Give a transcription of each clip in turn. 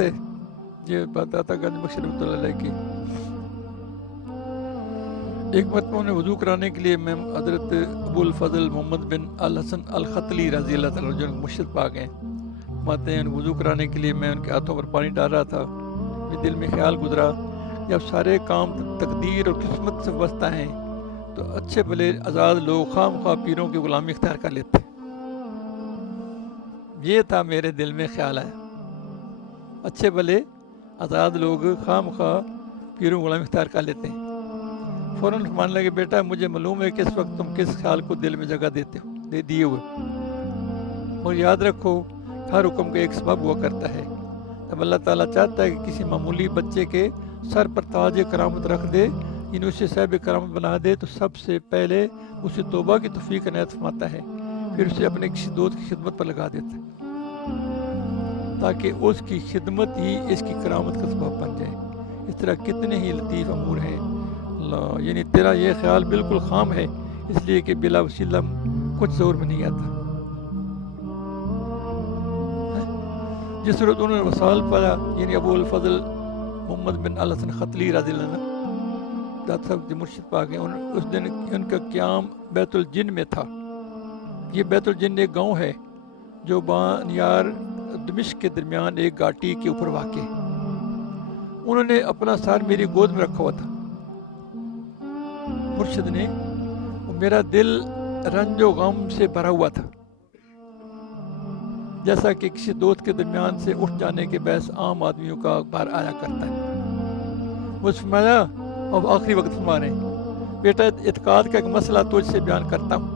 ہے، یہ بات آتا گنج بخش رحمۃ اللہ علیہ کی۔ ایک مرتبہ انہیں وضو کرانے کے لیے میں حضرت ابو الفضل محمد بن الحسن الختلی رضی اللہ تعالیٰ جو مرشد پاک ہیں، فرماتے ہیں وضو کرانے کے لیے میں ان کے ہاتھوں پر پانی ڈال رہا تھا، میرے دل میں خیال گزرا کہ اب سارے کام تقدیر اور قسمت سے وابستہ ہیں تو اچھے بھلے آزاد لوگ خواہ مخواہ پیروں کی غلامی اختیار کر لیتے۔ یہ تھا میرے دل میں خیال آیا، اچھے بھلے آزاد لوگ خواہ مخواہ پیروں کی غلامی اختیار کر لیتے ہیں۔ فوراً فرمانے لگے بیٹا مجھے معلوم ہے کہ اس وقت تم کس خیال کو دل میں جگہ دیے ہوئے، اور یاد رکھو ہر حکم کا ایک سبب ہوا کرتا ہے۔ جب اللہ تعالیٰ چاہتا ہے کہ کسی معمولی بچے کے سر پر تاج کرامت رکھ دے، یعنی اسے صاحب کرامت بنا دے، تو سب سے پہلے اسے توبہ کی توفیق عنایت فرماتا ہے، پھر اسے اپنے کسی دوست کی خدمت پر لگا دیتا ہے تاکہ اس کی خدمت ہی اس کی کرامت کا سبب بن جائے۔ اس طرح کتنے ہی لطیف امور ہیں اللہ، یعنی تیرا یہ خیال بالکل خام ہے، اس لیے کہ بلا وسیلہ کچھ زور میں نہیں آتا۔ جس صورت انہوں نے وصال پایا، یعنی ابو الفضل محمد بن الحسن ختلی رضی اللہ عنہ داتا صاحب جو مرشد پاک ہیں، اس دن ان کا قیام بیت الجن میں تھا۔ یہ بیت الجن ایک گاؤں ہے جو بانیار دمشق کے درمیان ایک گھاٹی کے اوپر واقع ہے۔ انہوں نے اپنا سر میری گود میں رکھا ہوا تھا، مرشد نے، میرا دل رنج و غم سے بھرا ہوا تھا، جیسا کہ کسی دوست کے درمیان سے اٹھ جانے کے باعث عام آدمیوں کا بار آیا کرتا ہے۔ وہ فرمایا، اب آخری وقت فرما رہے ہیں، بیٹا اعتقاد کا ایک مسئلہ تجھ سے بیان کرتا ہوں،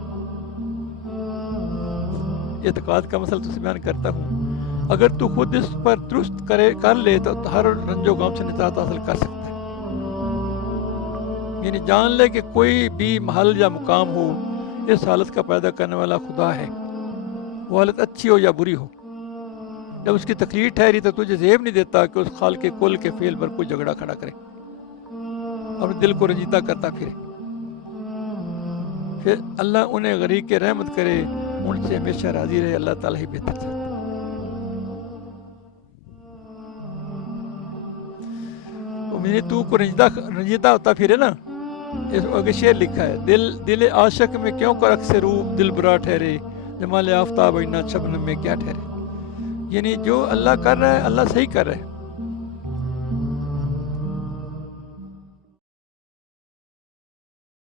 اعتقاد کا مسئلہ تجھ سے بیان کرتا ہوں، اگر تو خود اس پر درست کر لے تو ہر رنج و غم سے نجات حاصل کر سکتا ہے۔ یعنی جان لے کہ کوئی بھی محل یا مقام ہو، اس حالت کا پیدا کرنے والا خدا ہے، وہ حالت اچھی ہو یا بری ہو۔ جب اس کی تقریر ٹھہری تو تجھے زیب نہیں دیتا کہ اس خالق کل کے فعل پر کوئی جھگڑا کھڑا کرے، اپنے دل کو رنجیدہ کرتا پھرے۔ پھر اللہ انہیں غریق کے رحمت کرے، ان سے ہمیشہ راضی رہے، اللہ تعالیٰ ہی بہتر چاہتا ہے۔ تو کو رنجیدہ ہوتا پھرے نا، اس آگے شعر لکھا ہے، دل عاشق میں کیوں کر اکثر روح دل برا ٹھہرے، جمال آفتاب اینا شبنم میں کیا ٹھہرے۔ یعنی جو اللہ کر رہا ہے، اللہ صحیح کر رہا ہے،